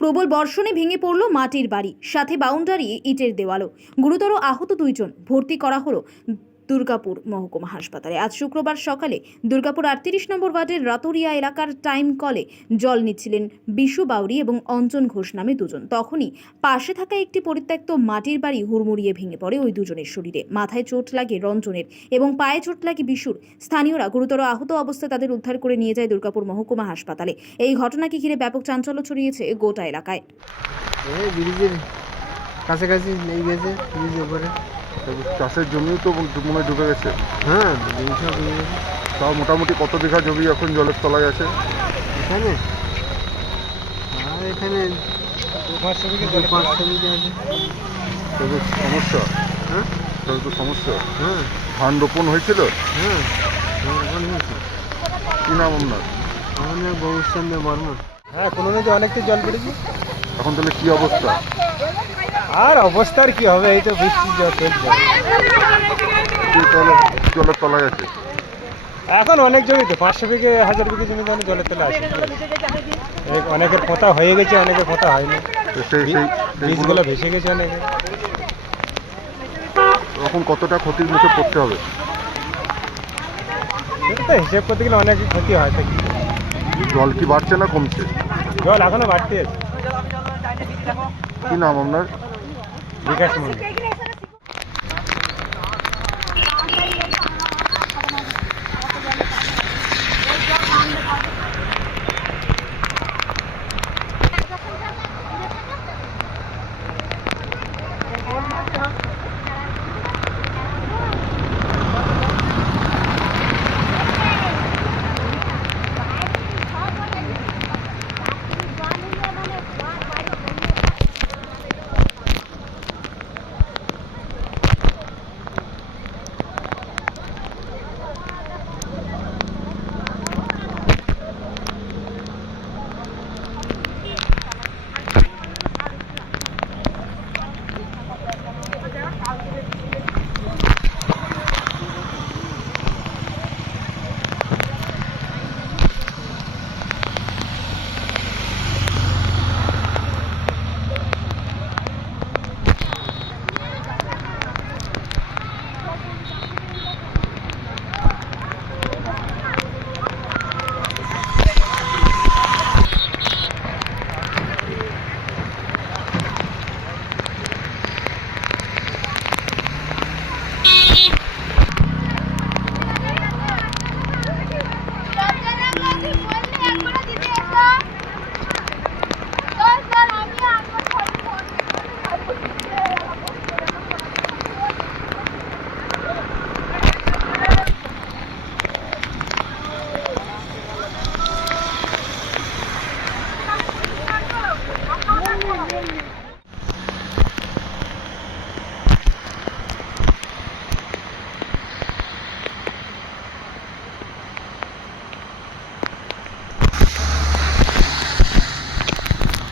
প্রবল বর্ষণে ভেঙে পড়ল মাটির বাড়ি। সাথে বাউন্ডারি, ইটের দেওয়ালও। গুরুতর আহত দুইজন। ভর্তি করা হলো দুর্গাপুর মহকুমা হাসপাতালে। আজ শুক্রবার সকালে দুর্গাপুর আটত্রিশ নম্বর ওয়ার্ডের রাতরিয়া এলাকার টাইম কলে জল নিচ্ছিলেন বিশু বাউরি এবং অঞ্জন ঘোষ নামে দুজন। তখনই পাশে থাকা একটি পরিত্যক্ত মাটির বাড়ি হুড়মুড়িয়ে ভেঙে পড়ে ওই দুজনের শরীরে। মাথায় চোট লাগে রঞ্জনের এবং পায়ে চোট লাগে বিশুর। স্থানীয়রা গুরুতর আহত অবস্থায় তাদের উদ্ধার করে নিয়ে যায় দুর্গাপুর মহকুমা হাসপাতালে। এই ঘটনাকে ঘিরে ব্যাপক চাঞ্চল্য ছড়িয়েছে গোটা এলাকায়। কাছাকাছি নেই গেছে, ব্রিজের উপরে। চাষের জমিও তো মনে হয় ডুবে গেছে। হ্যাঁ তাও মোটামুটি কত বিঘা জমি এখন জলের তলায় আছে? এখানে? আর এখানে সমস্যা। হ্যাঁ? তবে তো সমস্যা। হ্যাঁ। ধান রোপণ হয়েছিল? হ্যাঁ কি নাম আপনার? আমার নাম বহুচন্দ্র বর্মন। হ্যাঁ কোনো নদী অনেকটাই জল বেড়েছে এখন তাহলে কি অবস্থা? আর অবস্থার কি হবে এই তো বৃষ্টি জলের তলায় আছে। এখন অনেক জমিতে পাঁচশো বিঘে হাজার বিঘে জমি তো জলের তলে আছে। অনেকের পোতা হয়ে গেছে অনেকের পোতা হয়নি। তো বীজগুলো ভেসে গেছে অনেকে। এখন কতটা ক্ষতির মুখে পড়তে হবে? সেটা তো হিসেব করতে গেলে অনেক ক্ষতি হয় তো। করব? জল কি বাড়ছে না কমছে? জল এখনও বাড়তে আছে। কি নাম আপনার? Vikas Mundi.